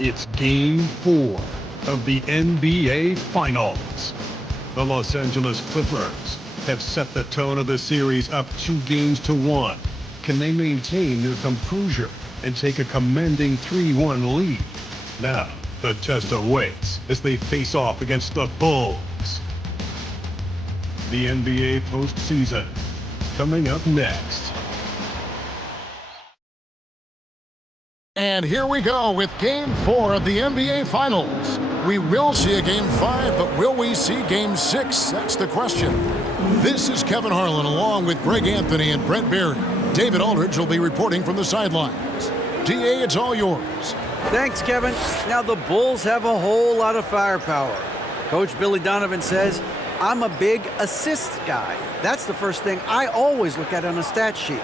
It's Game 4 of the NBA Finals. The Los Angeles Clippers have set the tone of the series up 2-1. Can they maintain their composure and take a commanding 3-1 lead? Now, the test awaits as they face off against the Bulls. The NBA postseason, coming up next. And here we go with Game 4 of the NBA Finals. We will see a Game 5, but will we see Game 6? That's the question. This is Kevin Harlan along with Greg Anthony and Brent Barry. David Aldridge will be reporting from the sidelines. DA, it's all yours. Thanks, Kevin. Now, the Bulls have a whole lot of firepower. Coach Billy Donovan says, I'm a big assist guy. That's the first thing I always look at on a stat sheet.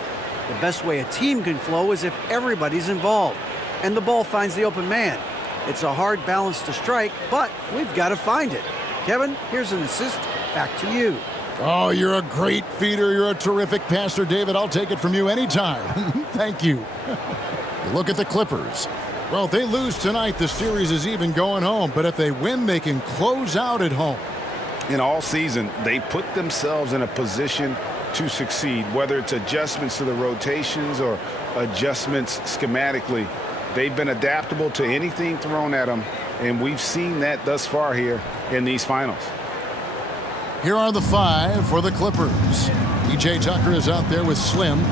The best way a team can flow is if everybody's involved and the ball finds the open man. It's a hard balance to strike, but we've got to find it. Kevin, here's an assist. Back to you. Oh, you're a great feeder. You're a terrific passer, David. I'll take it from you anytime. Thank you. Look at the Clippers. Well, if they lose tonight, the series is even going home. But if they win, they can close out at home. In all season, they put themselves in a position to succeed, whether it's adjustments to the rotations or adjustments schematically. They've been adaptable to anything thrown at them, and we've seen that thus far here in these finals. Here are the five for the Clippers. P.J. Tucker is out there with Slim.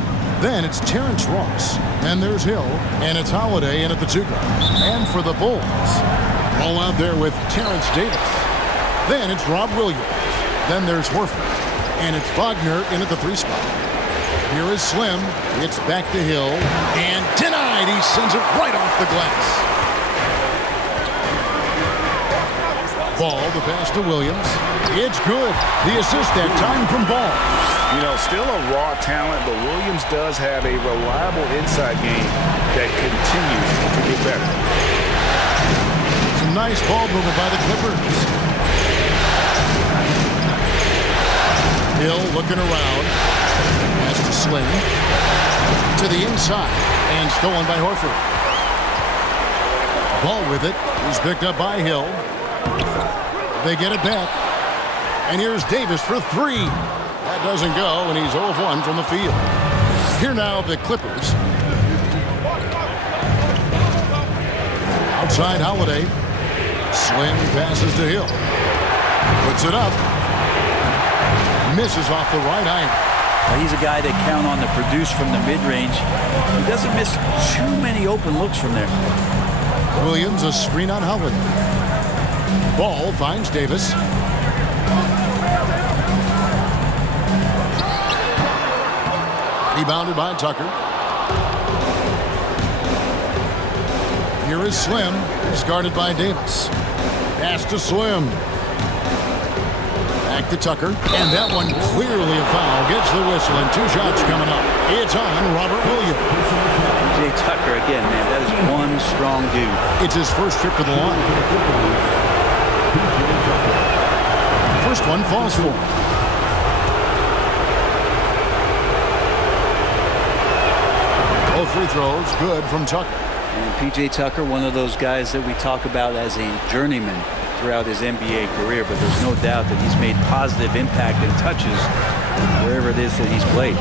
Then it's Terrence Ross. Then there's Hill. And it's Holiday in at the 2 guard. And for the Bulls, all out there with Terrence Davis. Then it's Rob Williams. Then there's Horford. And it's Wagner in at the 3 spot. Here is Slim. It's back to Hill. And denied. He sends it right off the glass. Ball, the pass to Williams. It's good. The assist that time from Ball. You know, still a raw talent, but Williams does have a reliable inside game that continues to get better. Some nice ball movement by the Clippers. Hill looking around. Pass to Slim. To the inside. And stolen by Horford. Ball with it. He's picked up by Hill. They get it back. And here's Davis for 3. That doesn't go, and he's 0 of 1 from the field. Here now, the Clippers. Outside Holiday. Slim passes to Hill. Puts it up. Misses off the right iron. He's a guy they count on to produce from the mid-range. He doesn't miss too many open looks from there. Williams, a screen on Holiday. Ball finds Davis. Rebounded by Tucker. Here is Slim. He's guarded by Davis. Pass to Slim. Back to Tucker. And that one clearly a foul. Gets the whistle and 2 shots coming up. It's on Robert Williams. P.J. Tucker again, man. That is one strong dude. It's his first trip to the line. First one falls for him. Both free throws good from Tucker. And P.J. Tucker, one of those guys that we talk about as a journeyman throughout his NBA career, but there's no doubt that he's made positive impact and touches wherever it is that he's played.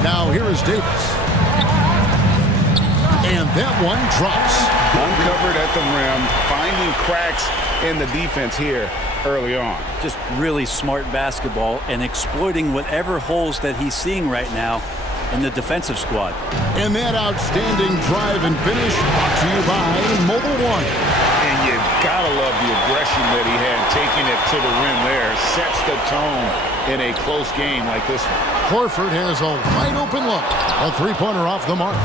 Now here is Davis. And that one drops. Uncovered at the rim, finding cracks in the defense here early on. Just really smart basketball and exploiting whatever holes that he's seeing right now in the defensive squad. And that outstanding drive and finish brought to you by Mobile One. And you gotta love the aggression that he had taking it to the rim there. Sets the tone in a close game like this one. Horford has a wide open look. A 3-pointer off the mark.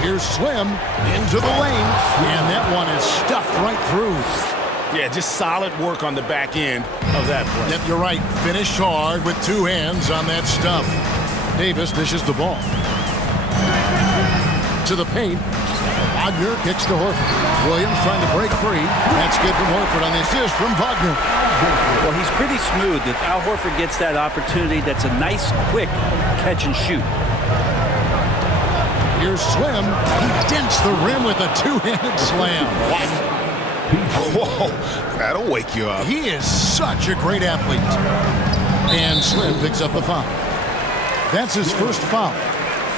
Here's Slim into the lane. And that one is stuffed right through. Yeah, just solid work on the back end of that play. Yep, you're right. Finished hard with 2 hands on that stuff. Davis dishes the ball. To the paint. Wagner kicks to Horford. Williams trying to break free. That's good from Horford on the assist from Wagner. Well, he's pretty smooth. If Al Horford gets that opportunity, that's a nice, quick catch and shoot. Here's Slim. He dents the rim with a two-handed slam. Whoa, that'll wake you up. He is such a great athlete. And Slim picks up the foul. That's his first foul.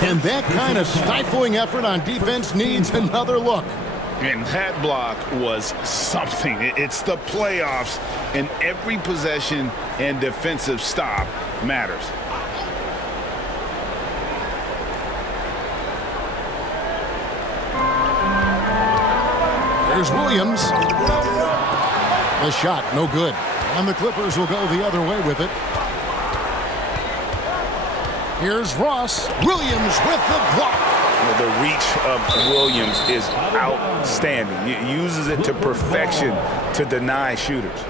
And that kind of stifling effort on defense needs another look. And that block was something. It's the playoffs, and every possession and defensive stop matters. There's Williams. The shot, no good. And the Clippers will go the other way with it. Here's Ross. Williams with the block. The reach of Williams is outstanding. He uses it to perfection to deny shooters.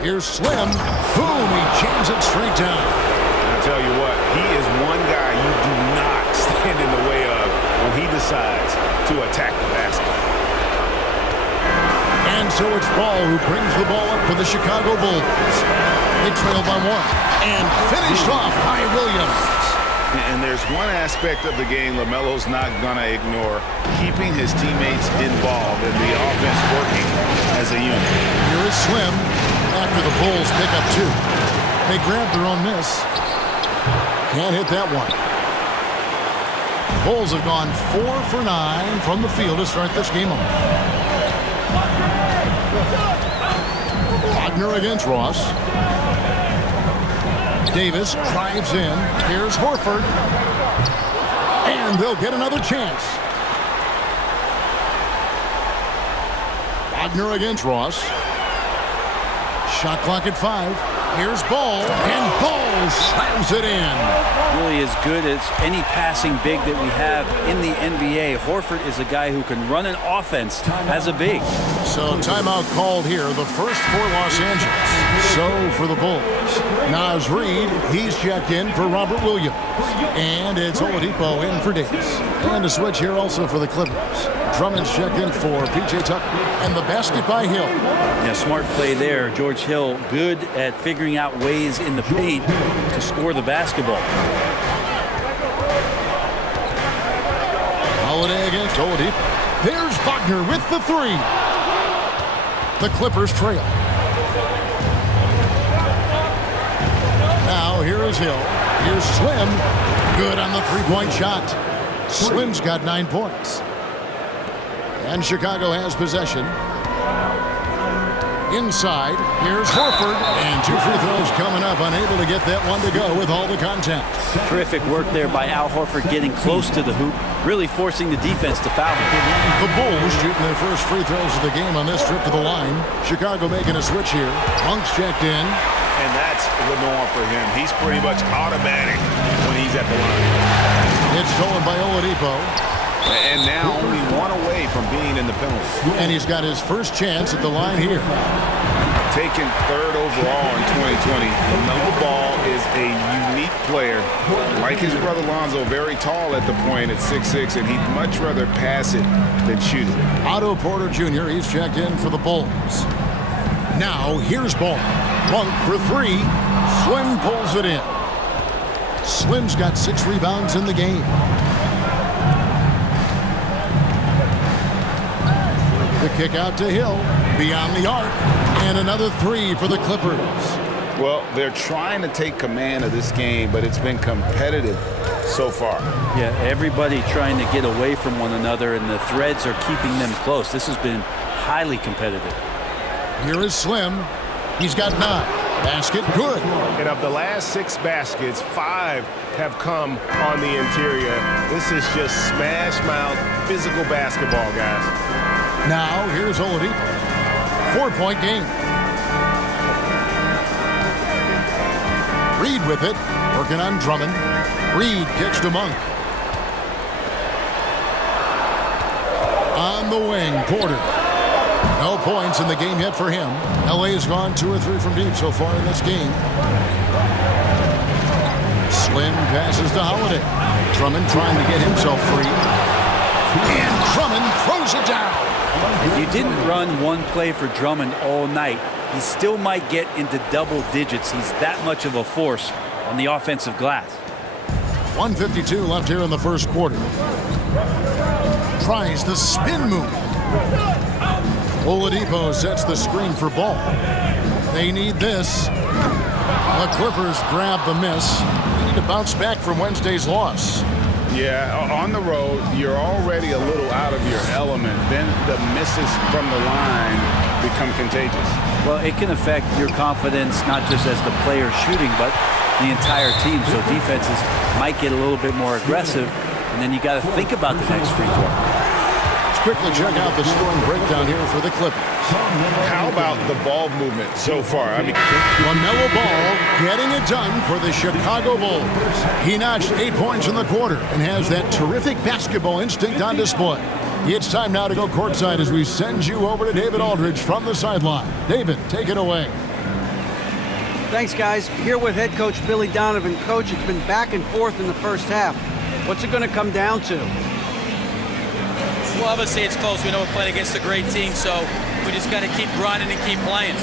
Here's Slim. Boom, he jams it straight down. I tell you what, he is one guy you do not stand in the way of when he decides to attack the basket. And so it's Ball who brings the ball up for the Chicago Bulls. They trail by one. And finished off by Williams. And there's one aspect of the game LaMelo's not going to ignore, keeping his teammates involved and the offense working as a unit. Here is Slim after the Bulls pick up two. They grab their own miss. Can't hit that one. Bulls have gone 4 for 9 from the field to start this game off. Wagner against Ross. Davis drives in. Here's Horford. And they'll get another chance. Wagner against Ross. Shot clock at 5. Here's Ball. And Ball slams it in. Really as good as any passing big that we have in the NBA. Horford is a guy who can run an offense as a big. So timeout called here, the first for Los Angeles. So for the Bulls, Naz Reid, he's checked in for Robert Williams. And it's Oladipo in for Davis. And a switch here also for the Clippers. Drummond's checked in for P.J. Tucker. And the basket by Hill. Yeah, smart play there. George Hill good at figuring out ways in the paint to score the basketball. Holiday against Oladipo. There's Wagner with the three. The Clippers trail. Now here is Hill. Here's Slim. Good on the three-point shot. Slim's got 9 points. And Chicago has possession. Inside, here's Horford. And 2 free throws coming up. Unable to get that one to go with all the contact. Terrific work there by Al Horford getting close to the hoop, really forcing the defense to foul him. The Bulls shooting their first free throws of the game on this trip to the line. Chicago making a switch here. Monk's checked in. And that's the norm for him. He's pretty much automatic when he's at the line. It's stolen by Oladipo. And now only 1 away from being in the penalty. And he's got his first chance at the line here. Taken 3rd overall in 2020, LaMelo Ball is a unique player. Like his brother Lonzo, very tall at the point at 6'6", and he'd much rather pass it than shoot it. Otto Porter Jr., he's checked in for the Bulls. Now here's Ball. Monk for 3. Slim pulls it in. Slim's got 6 rebounds in the game. The kick out to Hill, beyond the arc, and another 3 for the Clippers. Well, they're trying to take command of this game, but it's been competitive so far. Yeah, everybody trying to get away from one another, and the threads are keeping them close. This has been highly competitive. Here is Slim. He's got 9. Basket good. And of the last 6 baskets, 5 have come on the interior. This is just smash mouth physical basketball, guys. Now here's Oladipo. 4-point game. Reid with it, working on Drummond. Reid kicks to Monk. On the wing, Porter. No points in the game yet for him. LA has gone 2 or 3 from deep so far in this game. Slim passes to Holiday. Drummond trying to get himself free. And Drummond throws it down. If you didn't run one play for Drummond all night, he still might get into double digits. He's that much of a force on the offensive glass. 1:52 left here in the first quarter. Tries the spin move. Oladipo sets the screen for Ball. They need this. The Clippers grab the miss. They need to bounce back from Wednesday's loss. Yeah, on the road, you're already a little out of your element. Then the misses from the line become contagious. Well, it can affect your confidence, not just as the player shooting, but the entire team. So defenses might get a little bit more aggressive, and then you got to think about the next free throw. Let's quickly check out the scoring breakdown here for the Clippers. How about the ball movement so far? I mean, LaMelo Ball getting it done for the Chicago Bulls. He notched 8 points in the quarter and has that terrific basketball instinct on display. It's time now to go courtside as we send you over to David Aldridge from the sideline. David, take it away. Thanks, guys. Here with head coach Billy Donovan. Coach, it's been back and forth in the first half. What's it going to come down to? Well, obviously it's close. We know we're playing against a great team, so we just got to keep grinding and keep playing.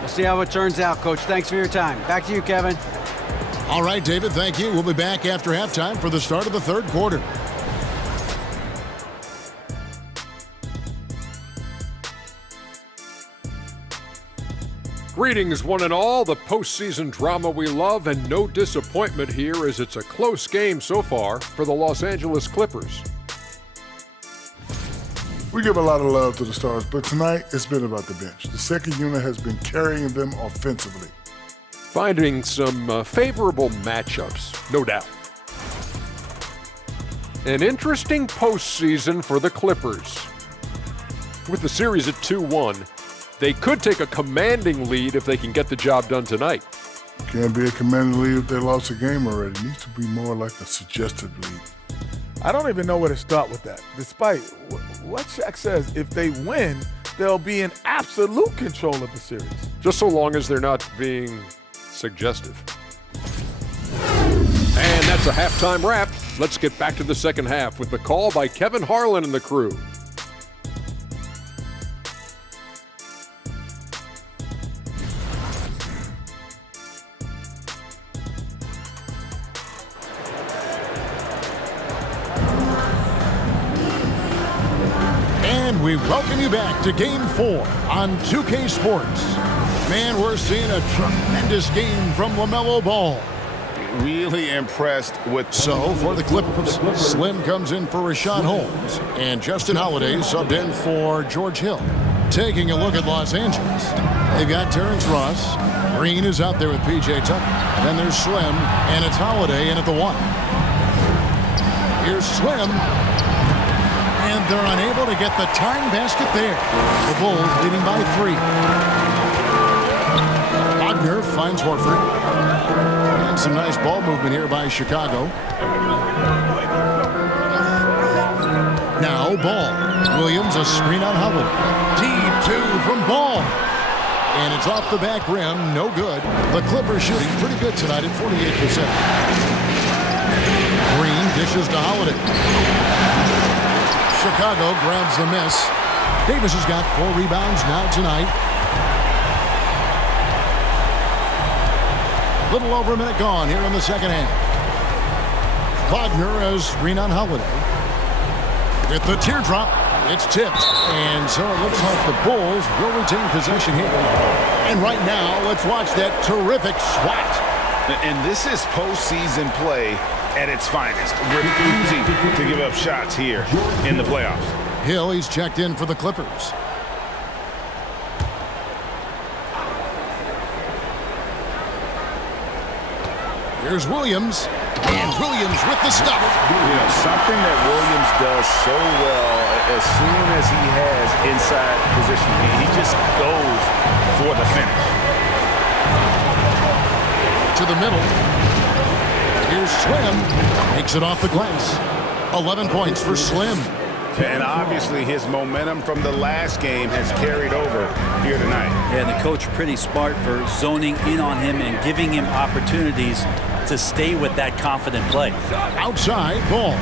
We'll see how it turns out, Coach. Thanks for your time. Back to you, Kevin. All right, David, thank you. We'll be back after halftime for the start of the third quarter. Greetings, one and all. The postseason drama we love, and no disappointment here as it's a close game so far for the Los Angeles Clippers. We give a lot of love to the stars, but tonight it's been about the bench. The second unit has been carrying them offensively. Finding some favorable matchups, no doubt. An interesting postseason for the Clippers. With the series at 2-1, they could take a commanding lead if they can get the job done tonight. Can't be a commanding lead if they lost a game already. It needs to be more like a suggestive lead. I don't even know where to start with that. Despite what Shaq says, if they win, they'll be in absolute control of the series. Just so long as they're not being suggestive. And that's a halftime wrap. Let's get back to the second half with the call by Kevin Harlan and the crew. We welcome you back to Game 4 on 2K Sports. Man, we're seeing a tremendous game from LaMelo Ball. Really impressed with... So, for the Clippers, Slim comes in for Rashawn Holmes, and Justin Holiday subbed in for George Hill. Taking a look at Los Angeles, they've got Terrence Ross. Green is out there with P.J. Tucker. Then there's Slim, and it's Holiday in at the 1. Here's Slim. And they're unable to get the tying basket there. The Bulls leading by 3. Wagner finds Horford. And some nice ball movement here by Chicago. Now Ball. Williams a screen on Holiday. Deep 2 from Ball. And it's off the back rim. No good. The Clippers shooting pretty good tonight at 48%. Green dishes to Holiday. Chicago grabs the miss. Davis has got 4 rebounds now tonight. Little over a minute gone here in the second half. Wagner has screen on Holiday. With the teardrop, it's tipped. And so it looks like the Bulls will retain possession here. And right now, let's watch that terrific swat. And this is postseason play at its finest, refusing to give up shots here in the playoffs. Hill, he's checked in for the Clippers. Here's Williams, and Williams with the stuff. You know, something that Williams does so well, as soon as he has inside position, he just goes for the finish. To the middle. Here's Slim. Makes it off the glass. 11 points for Slim. And obviously his momentum from the last game has carried over here tonight. Yeah, the coach pretty smart for zoning in on him and giving him opportunities to stay with that confident play. Outside, Ball.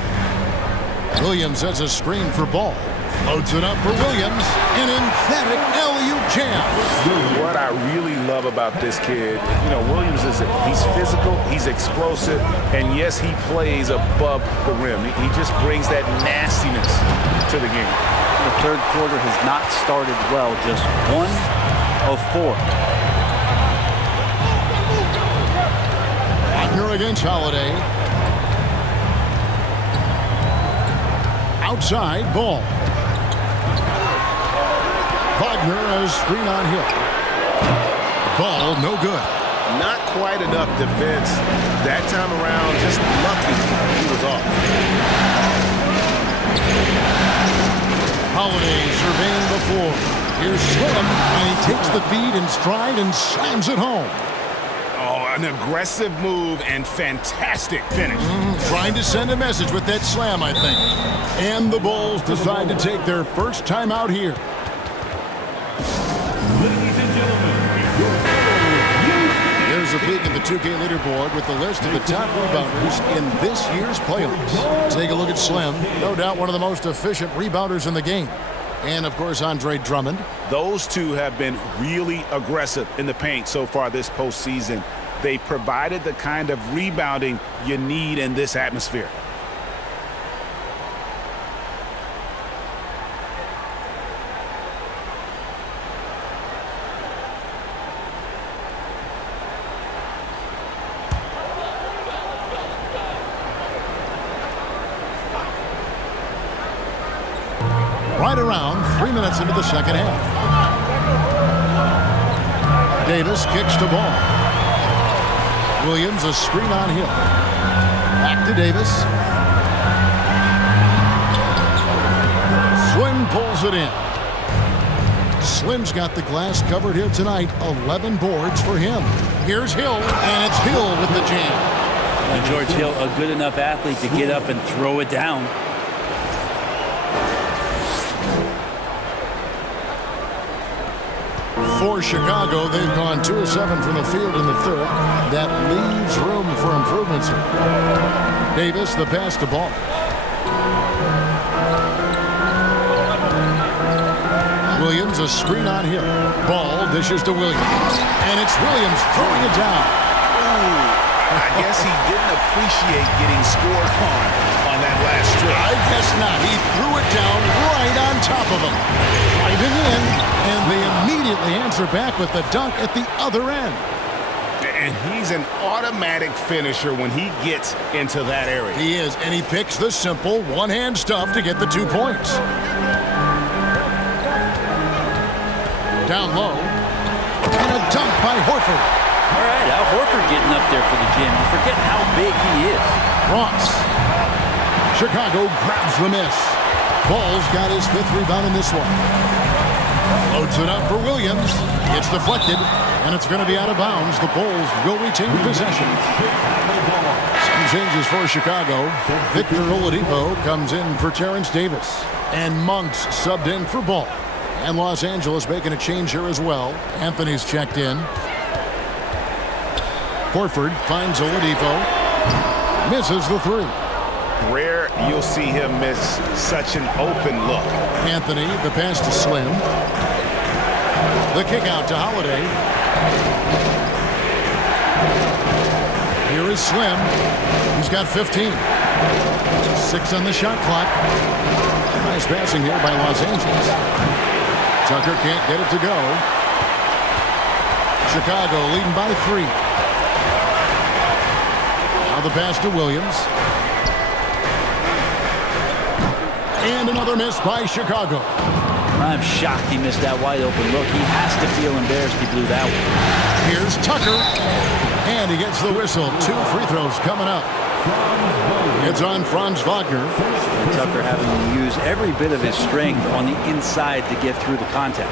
Williams has a screen for Ball. Loads it up for Williams. An emphatic LU jam. What I really love about this kid, Williams he's physical, he's explosive, and yes, he plays above the rim. He just brings that nastiness to the game. The third quarter has not started well, just 1 of 4. Wagner against Holiday. Outside, ball. Wagner, a screen on Hill. Ball, no good. Not quite enough defense. That time around, just lucky he was off. Holiday surveying before. Here's Slim, and he takes the feed in stride and slams it home. Oh, an aggressive move and fantastic finish. Trying to send a message with that slam, I think. And the Bulls decide to take their first time out here. Here's a peek at the 2K leaderboard with the list of the top rebounders in this year's playoffs. Take a look at Slim, no doubt one of the most efficient rebounders in the game. And, of course, Andre Drummond. Those two have been really aggressive in the paint so far this postseason. They've provided the kind of rebounding you need in this atmosphere. Right around 3 minutes into the second half. Davis kicks the ball. Williams a screen on Hill. Back to Davis. Slim pulls it in. Slim's got the glass covered here tonight. 11 boards for him. Here's Hill, and it's Hill with the jam. And George Hill, a good enough athlete to get up and throw it down. For Chicago, they've gone 2 of 7 from the field in the third. That leaves room for improvements here. Davis, the pass to Ball. Williams, a screen on Hill. Ball dishes to Williams. And it's Williams throwing it down. Ooh, I guess he didn't appreciate getting scored on that last strike. I guess not. He threw it down right on top of him. Driving in, and they immediately answer back with the dunk at the other end. And he's an automatic finisher when he gets into that area. He is, and he picks the simple one-hand stuff to get the 2 points. Down low, and a dunk by Horford. All right, Al Horford getting up there for the jam. You forget how big he is. Ross. Chicago grabs the miss. Ball's got his 5th rebound in this one. Loads it up for Williams. It's deflected, and it's going to be out of bounds. The Bulls will retain possession. Some changes for Chicago. Victor Oladipo comes in for Terrence Davis. And Monk's subbed in for Ball. And Los Angeles making a change here as well. Anthony's checked in. Horford finds Oladipo. Misses the 3. Rare you'll see him miss such an open look. Anthony, the pass to Slim. The kick out to Holiday. Here is Slim. He's got 15. 6 on the shot clock. Nice passing here by Los Angeles. Tucker can't get it to go. Chicago leading by 3. Now the pass to Williams. And another miss by Chicago. I'm shocked he missed that wide open look. He has to feel embarrassed he blew that one. Here's Tucker. And he gets the whistle. 2 free throws coming up. It's on Franz Wagner. And Tucker having to use every bit of his strength on the inside to get through the contact.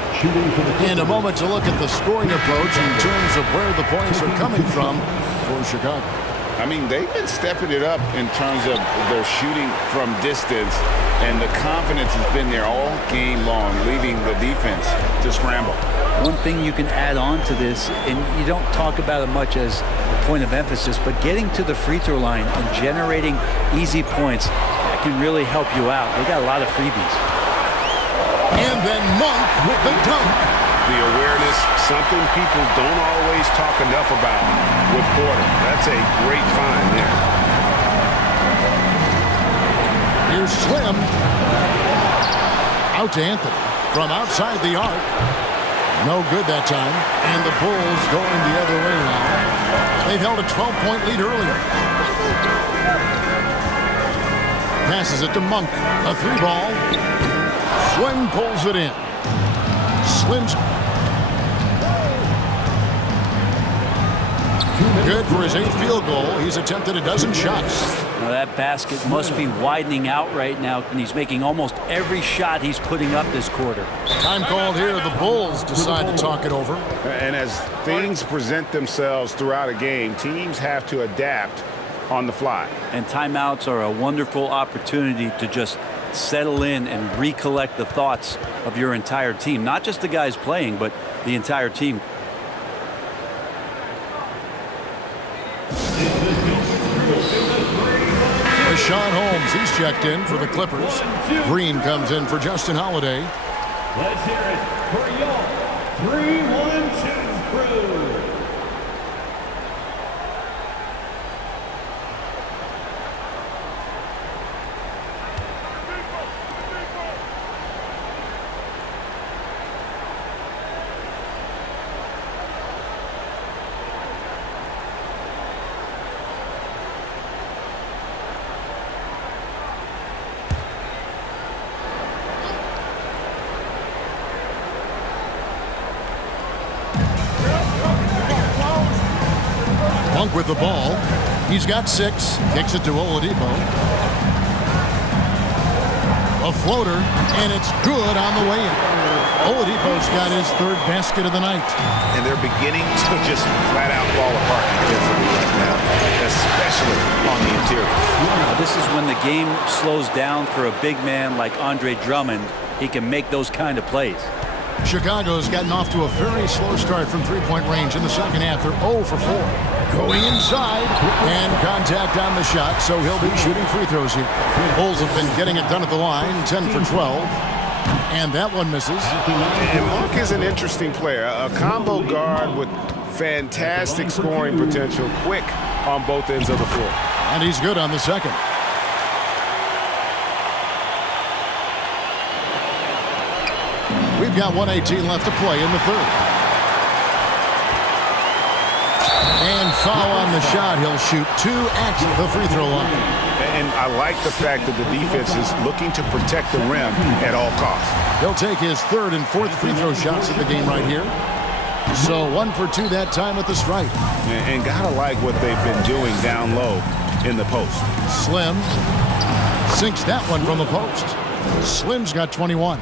In a moment to look at the scoring approach in terms of where the points are coming from for Chicago. I mean, they've been stepping it up in terms of their shooting from distance, and the confidence has been there all game long, leaving the defense to scramble. One thing you can add on to this, and you don't talk about it much as a point of emphasis, but getting to the free throw line and generating easy points, that can really help you out. They got a lot of freebies. And then Monk with the dunk. The awareness, something people don't always talk enough about with Porter. That's a great find there. Here's Slim. Out to Anthony from outside the arc. No good that time. And the Bulls going the other way now. They've held a 12-point lead earlier. Passes it to Monk. A 3-ball. Slim pulls it in. Slim's good for his 8th field goal. He's attempted a dozen shots. Now that basket must be widening out right now, and he's making almost every shot he's putting up this quarter. Time called here. The Bulls decide to talk it over. And as things present themselves throughout a game, teams have to adapt on the fly. And timeouts are a wonderful opportunity to just settle in and recollect the thoughts of your entire team. Not just the guys playing, but the entire team. Rashawn Holmes, he's checked in for the Clippers. Green comes in for Justin Holiday. Let's hear it for your 3-1-2 crew. Monk with the ball. He's got 6. Kicks it to Oladipo. A floater, and it's good on the way in. Oladipo's got his 3rd basket of the night. And they're beginning to just flat out fall apart defensively right now, especially on the interior. This is when the game slows down for a big man like Andre Drummond. He can make those kind of plays. Chicago's gotten off to a very slow start from 3-point range in the second half. They're 0 for 4. Going inside, and contact on the shot, so he'll be shooting free throws here. Bulls have been getting it done at the line, 10 for 12. And that one misses. And Monk is an interesting player, a combo guard with fantastic scoring potential, quick on both ends of the floor. And he's good on the second. We've got 1:18 left to play in the 3rd. And foul on the shot. He'll shoot 2 at the free throw line. And I like the fact that the defense is looking to protect the rim at all costs. He'll take his 3rd and 4th free throw shots of the game right here. So 1 for 2 that time at the stripe. And gotta like what they've been doing down low in the post. Slim sinks that one from the post. Slim's got 21.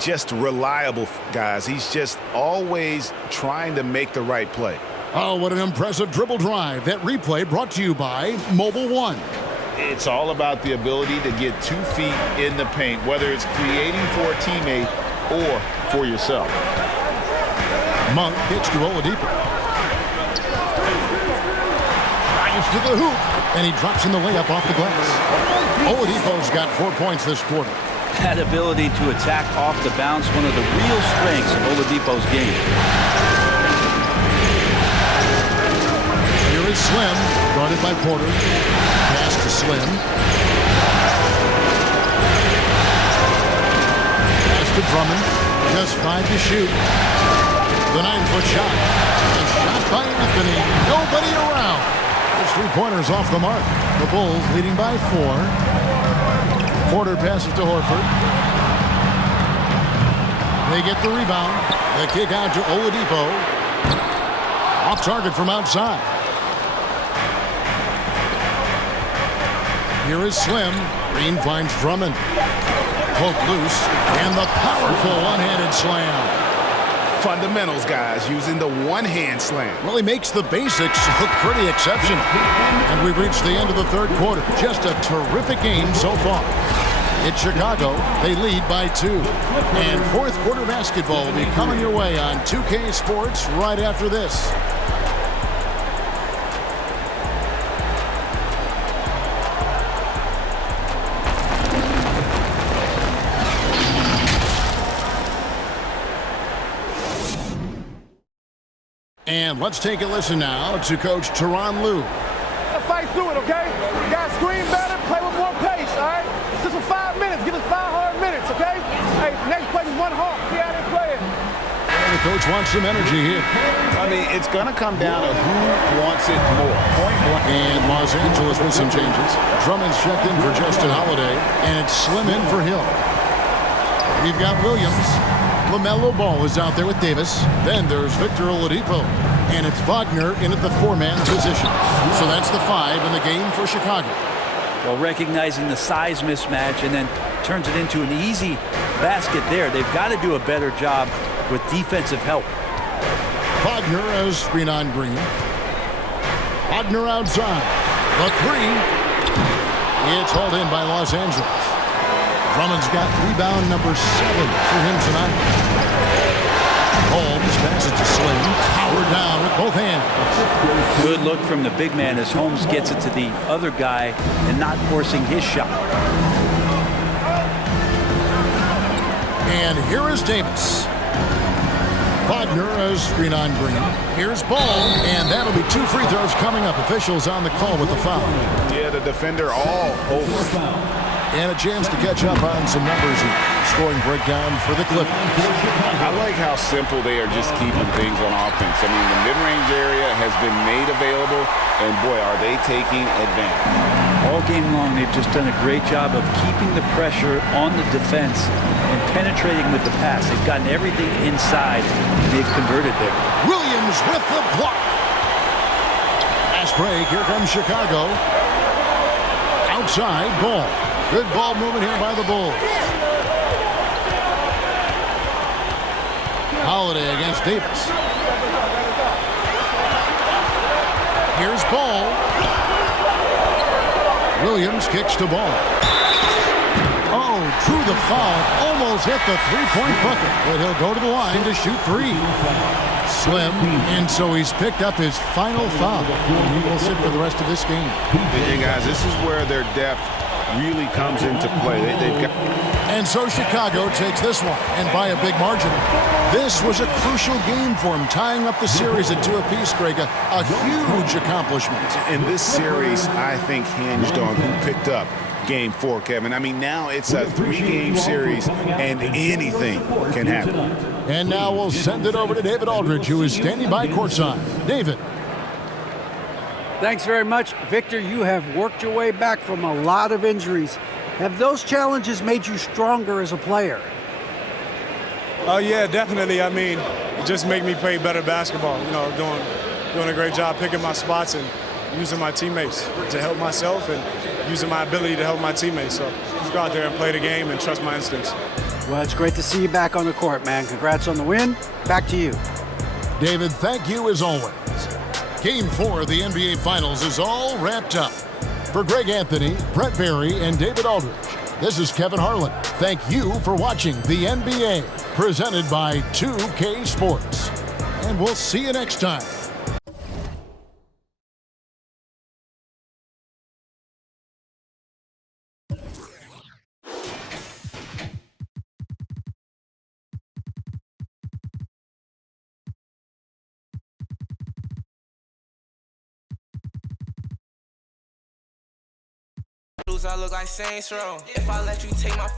Just reliable, guys. He's just always trying to make the right play. Oh, what an impressive dribble drive. That replay brought to you by Mobile One. It's all about the ability to get 2 feet in the paint, whether it's creating for a teammate or for yourself. Monk kicks to Oladipo. Drives to the hoop, and he drops in the layup off the glass. Oladipo's got 4 points this quarter. That ability to attack off the bounce, one of the real strengths of Oladipo's game. Here is Slim, guarded by Porter. Pass to Slim. Pass to Drummond. Just 5 to shoot. The 9-foot shot. A shot by Anthony. Nobody around. There's 3-pointers off the mark. The Bulls leading by 4. Porter passes to Horford. They get the rebound. The kick out to Oladipo. Off target from outside. Here is Slim. Green finds Drummond. Poked loose. And the powerful one-handed slam. Fundamentals, guys, using the one-hand slam. Well, he makes the basics look pretty exceptional. And we've reached the end of the 3rd quarter. Just a terrific game so far. It's Chicago. They lead by 2. And 4th quarter basketball will be coming your way on 2K Sports right after this. And let's take a listen now to Coach Tyronn Lue. Fight through it, okay? You guys screen better, play with more pace, all right? Just for 5 minutes. Give us 5 hard minutes, okay? Hey, next play is 1 hard. See how they play it. And the coach wants some energy here. I mean, it's going to come down to who wants it more. Point blank. And Los Angeles with some changes. Drummond's checked in for Justin Holiday, and it's Slim in for Hill. We've got Williams. LaMelo Ball is out there with Davis. Then there's Victor Oladipo. And it's Wagner in at the 4-man position. So that's the 5 in the game for Chicago. Well, recognizing the size mismatch and then turns it into an easy basket there. They've got to do a better job with defensive help. Wagner as screen on Green. Wagner outside. The 3. It's hauled in by Los Angeles. Drummond's got rebound number 7 for him tonight. Holmes passes to Slim. Howard down with both hands. Good look from the big man as Holmes gets it to the other guy and not forcing his shot. And here is Davis. Wagner as screen on Green. Here's Ball, and that'll be 2 free throws coming up. Officials on the call with the foul. Yeah, the defender all over. And a chance to catch up on some numbers here. Scoring breakdown for the Clippers. I like how simple they are just keeping things on offense. I mean, the mid-range area has been made available, and boy, are they taking advantage. All game long, they've just done a great job of keeping the pressure on the defense and penetrating with the pass. They've gotten everything inside, and they've converted there. Williams with the block. Fast break. Here comes Chicago. Outside Ball. Good ball movement here by the Bulls. Holiday against Davis. Here's Ball. Williams kicks to Ball. Oh, drew the foul. Almost hit the 3-point bucket. But he'll go to the line to shoot 3. Slim, and so he's picked up his final foul. He will sit for the rest of this game. Hey, guys, this is where their depth really comes into play. They've got... And so Chicago takes this one, and by a big margin. This was a crucial game for him, tying up the series at 2 apiece, Greg. A huge accomplishment. And this series, I think, hinged on who picked up Game 4, Kevin. I mean, now it's a 3-game series, and anything can happen. And now we'll send it over to David Aldridge, who is standing by courtside. David. Thanks very much. Victor, you have worked your way back from a lot of injuries. Have those challenges made you stronger as a player? Yeah, definitely. I mean, it just make me play better basketball. You know, doing a great job picking my spots and using my teammates to help myself and using my ability to help my teammates. So just go out there and play the game and trust my instincts. Well, it's great to see you back on the court, man. Congrats on the win. Back to you. David, thank you as always. Game 4 of the NBA Finals is all wrapped up. For Greg Anthony, Brett Berry, and David Aldridge, this is Kevin Harlan. Thank you for watching the NBA, presented by 2K Sports. And we'll see you next time. I look like Saints Row. If I let you take my